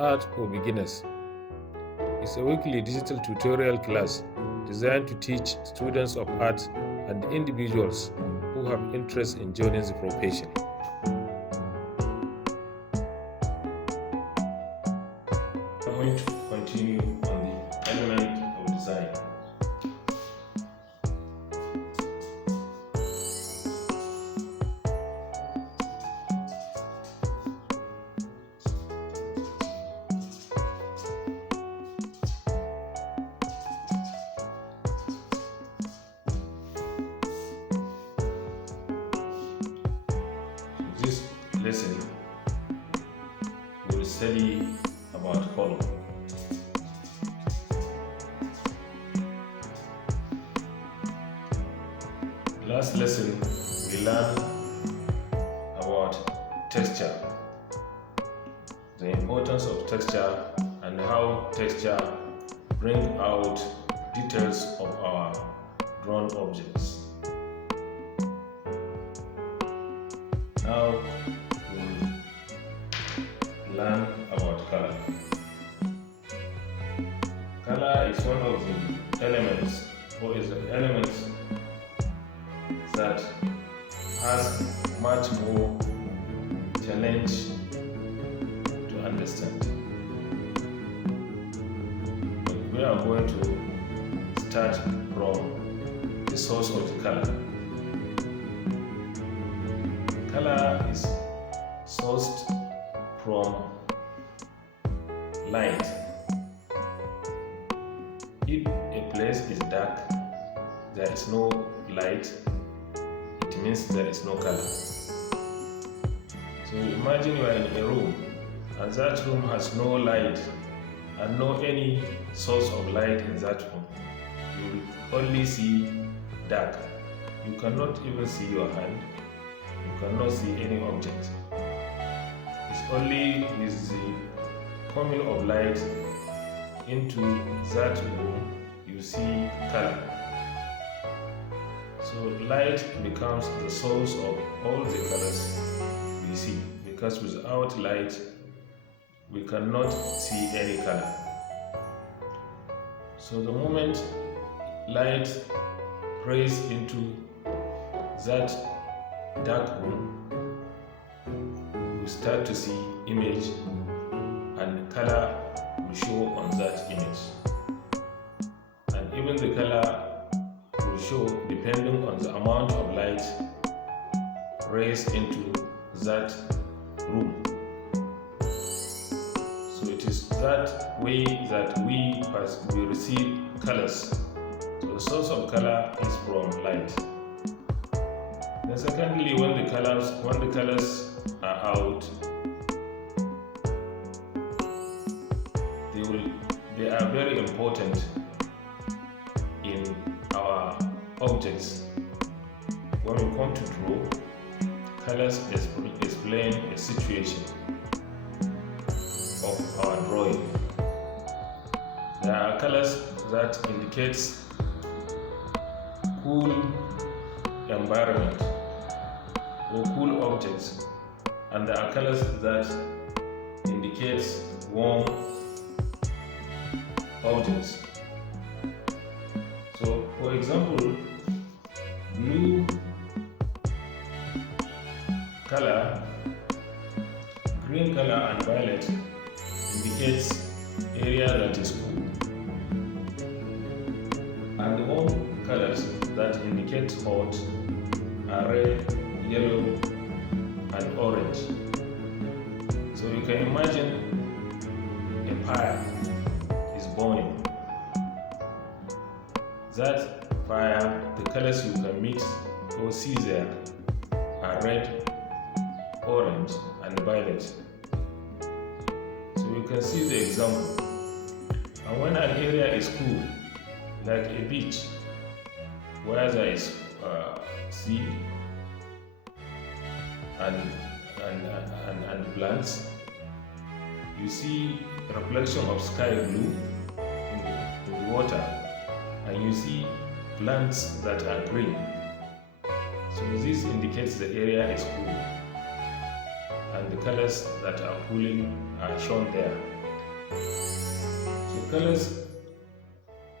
Art for Beginners is a weekly digital tutorial class designed to teach students of art and individuals who have interest in joining the profession. I'm going to continue on the element of design. This lesson will study about color. Last lesson we learned about texture, the importance of texture and how texture brings out details of our drawn objects. Now we will learn about color. Color is one of the elements, or is an element that has much more challenge to understand. But we are going to start from the source of the color. Color is sourced from light. If a place is dark, there is no light, it means there is no color. So imagine you are in a room and that room has no light and no any source of light in that room. You will only see dark. You cannot even see your hand. You cannot see any object. It's only with the coming of light into that room you see color. So light becomes the source of all the colors we see, because without light we cannot see any color. So the moment light rays into that dark room, we start to see image and color will show on that image. And even the color will show depending on the amount of light rays into that room. So it is that way that we receive colors. So the source of color is from light. Then secondly, when the colors are out, they are very important in our objects. When we come to draw, colors explain a situation of our drawing. There are colors that indicates cool environment or cool objects, and there are colors that indicates warm objects. So for example, blue color, green color and violet indicates area that is cool, and the warm colors that indicate hot are red, yellow and orange. So you can imagine a fire is burning. That fire, the colors you can mix or see there are red, orange and violet. So you can see the example. And when an area is cool, like a beach where there is sea and plants, you see a reflection of sky blue in the water, and you see plants that are green. So this indicates the area is cool, and the colors that are cooling are shown there. So colors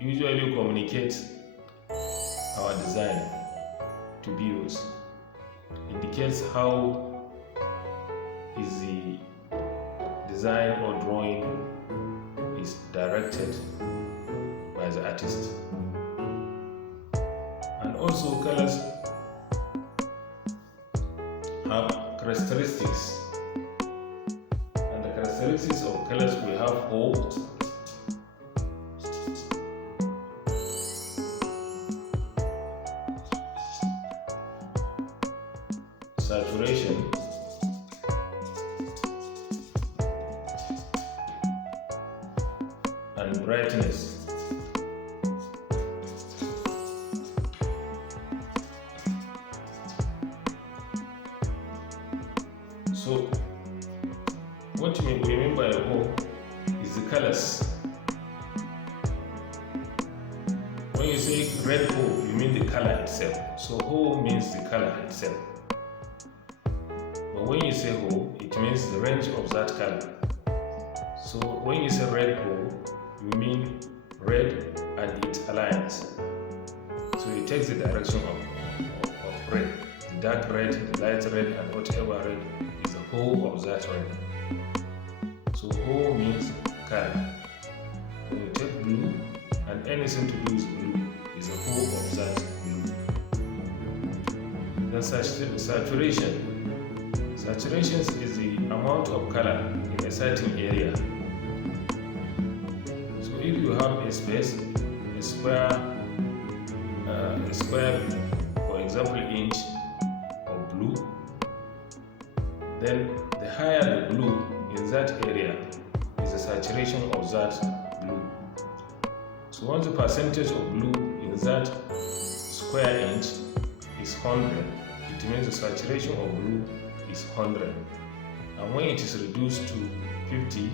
usually communicate our design to viewers, indicates how is the design or drawing is directed by the artist. And also colors have characteristics, and the characteristics of colors we have hope, saturation, and brightness. So what we mean by hope is the colors. When you say red hope, you mean the color itself. So hope means the color itself. But when you say hope, it means the range of that color. So when you say red hope, you mean red and its alliance. So it takes the direction of red. The dark red, the light red, and whatever red is the whole of that red. So whole means color. When you take blue, and anything to do with blue is the whole of that blue. Then saturation. Saturation is the amount of color in a certain area. So if you have a space, a square, for example, inch of blue, then the higher the blue in that area is the saturation of that blue. So once the percentage of blue in that square inch is 100, it means the saturation of blue is 100. And when it is reduced to 50,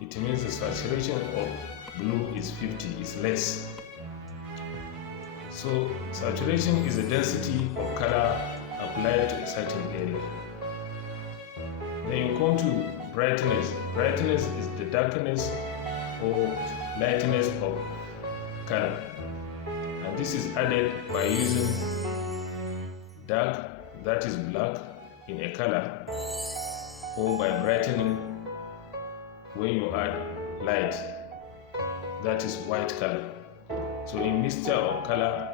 it means the saturation of blue is 50, is less. So saturation is the density of color applied to a certain area. Then you come to brightness. Brightness is the darkness or lightness of color. And this is added by using dark, that is black, in a color, or by brightening when you add light, that is white color. So in mixture of color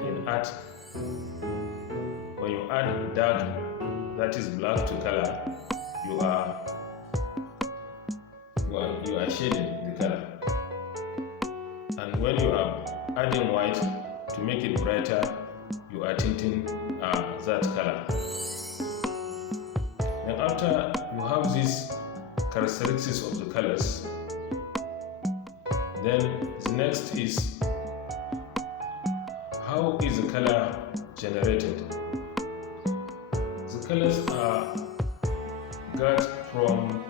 in art, when you add dark, that is black, to color, you are shading the color. And when you are adding white to make it brighter, you are tinting that color. Then after you have these characteristics of the colors, then the next is how is the color generated. The colors are got from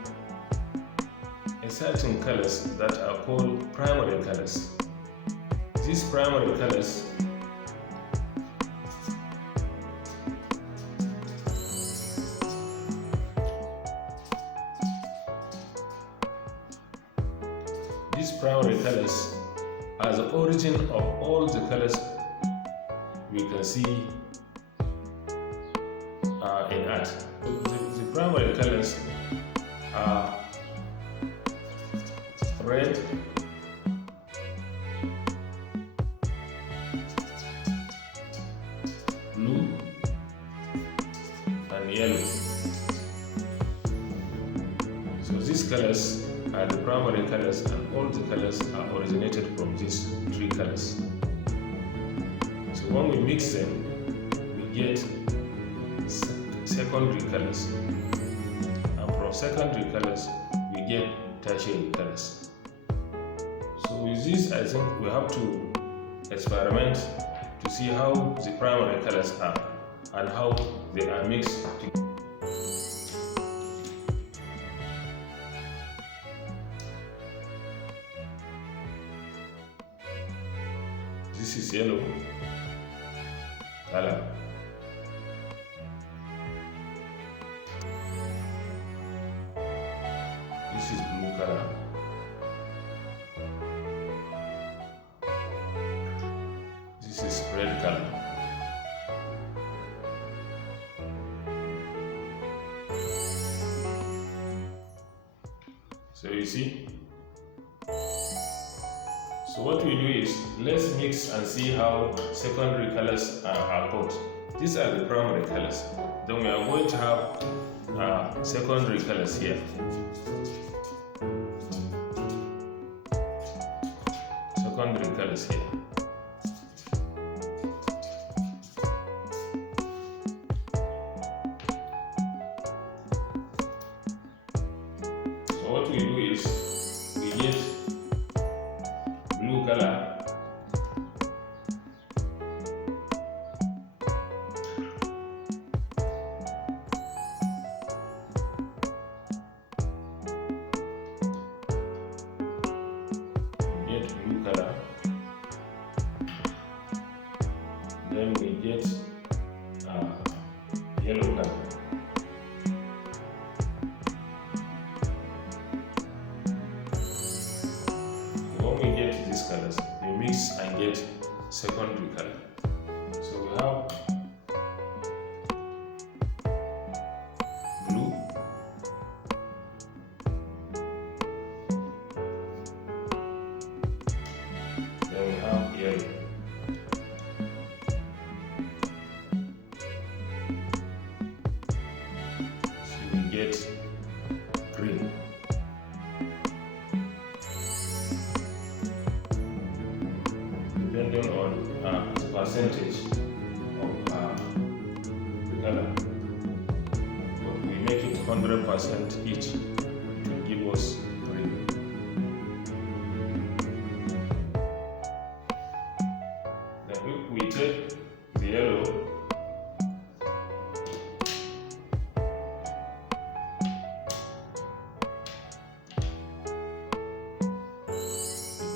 a certain colors that are called primary colors. These primary colors are the origin of all the colors we can see in art. The primary colors are red, blue, and yellow. So these colors are the primary colors, and all the colors are originated from these three colors. So when we mix them, we get secondary colors, and from secondary colors we get tertiary colors. So with this, I think we have to experiment to see how the primary colors are and how they are mixed together. This is yellow color. This is blue color. So you see. So what we do is, let's mix and see how secondary colors are got. These are the primary colors. Then we are going to have secondary colors here. Secondary colors here. So what we do is, we get blue color, then we get yellow color. When we get these colors, we mix and get secondary color. So we have blue, then we have yellow. Get green. Depending on the percentage of the color, but we make it 100% each to give us green. Then if we take the yellow,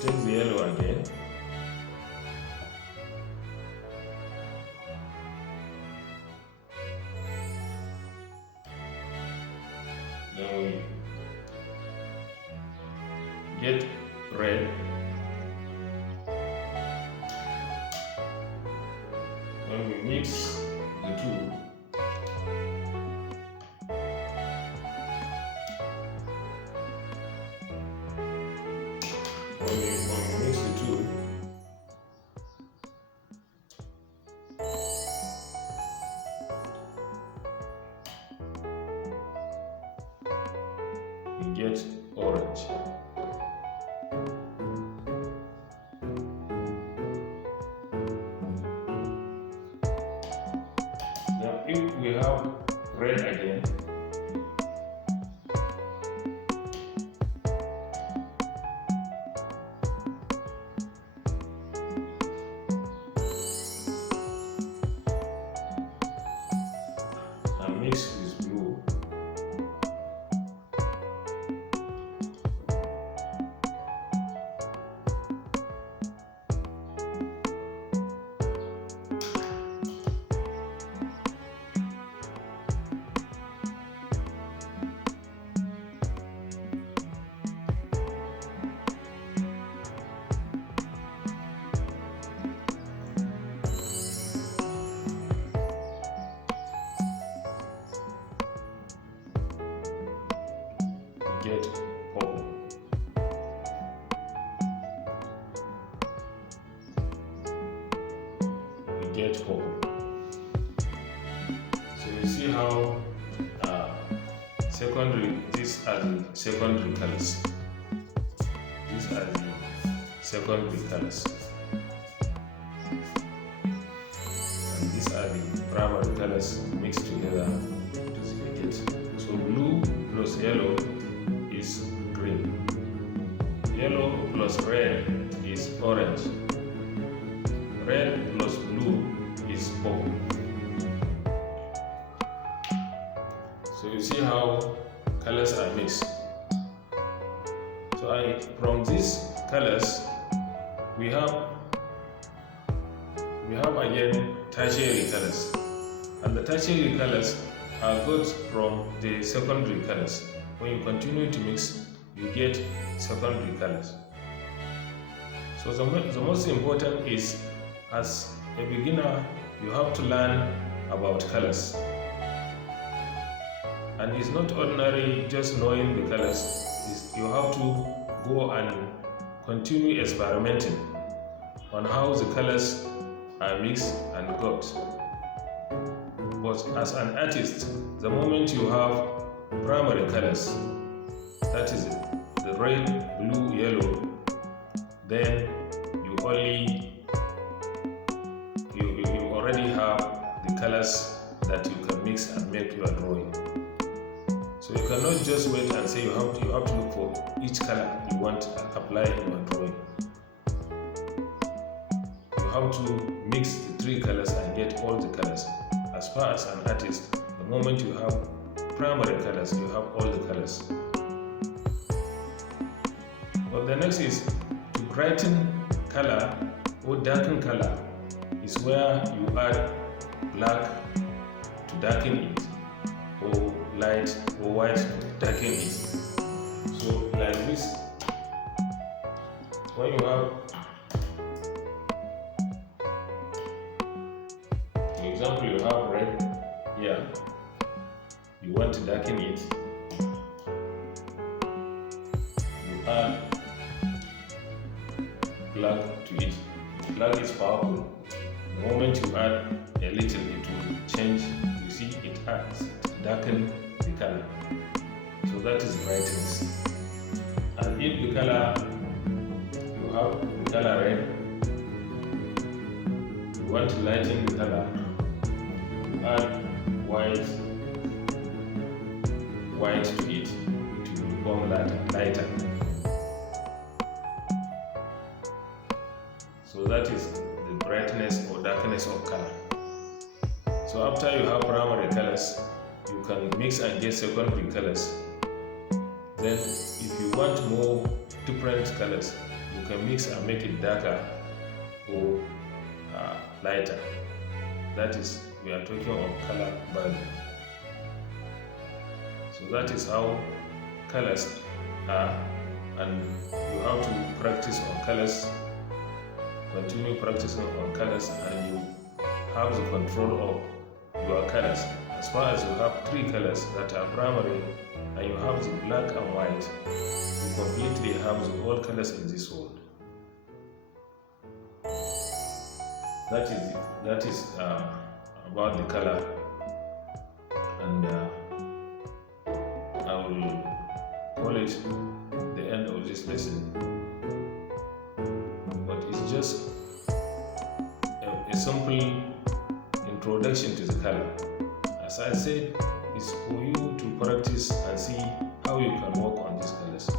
take the yellow again, then we get red, when we mix the two, when we mix the two, we get orange. Now if we have red again, and mix with blue, get purple. We get purple. So you see how these are the secondary colors. These are the secondary colors. And these are the primary colors mixed together to get. So blue plus yellow is green. Yellow plus red is orange. Red plus blue is purple. So you see how colors are mixed. So from these colors we have again tertiary colors, and the tertiary colors are got from the secondary colors. When you continue to mix, you get secondary colors. So the most important is, as a beginner, you have to learn about colors. And it's not ordinary just knowing the colors. is you have to go and continue experimenting on how the colors are mixed and got. But as an artist, the moment you have primary colors, that is the red, blue, yellow, then you already have the colors that you can mix and make your drawing. So you cannot just wait and say you have to look for each color you want to apply in your drawing. You have to mix the three colors and get all the colors. As far as an artist, the moment you have primary colors, you have all the colors. But the next is to brighten color or darken color is where you add black to darken it, or light or white to darken it. So like this, when you have, for example, you have red here, you want to darken it, you add black to it. Black is powerful. The moment you add a little, it will change. You see, it adds, darken the color. So that is brightness. And if the color, you have the color red, you want to lighten the color, you add white to it, it will become lighter. So that is the brightness or darkness of color. So after you have primary colors, you can mix and get secondary colors. Then if you want more different colors, you can mix and make it darker or lighter. That is, we are talking of color value. So that is how colors are, and you have to practice on colors, continue practicing on colors, and you have the control of your colors. As far as you have three colors that are primary and you have the black and white, you completely have the all colors in this world. That is about the color, and I will call it the end of this lesson. But it's just a simple introduction to the color. As I said, it's for you to practice and see how you can work on these colors.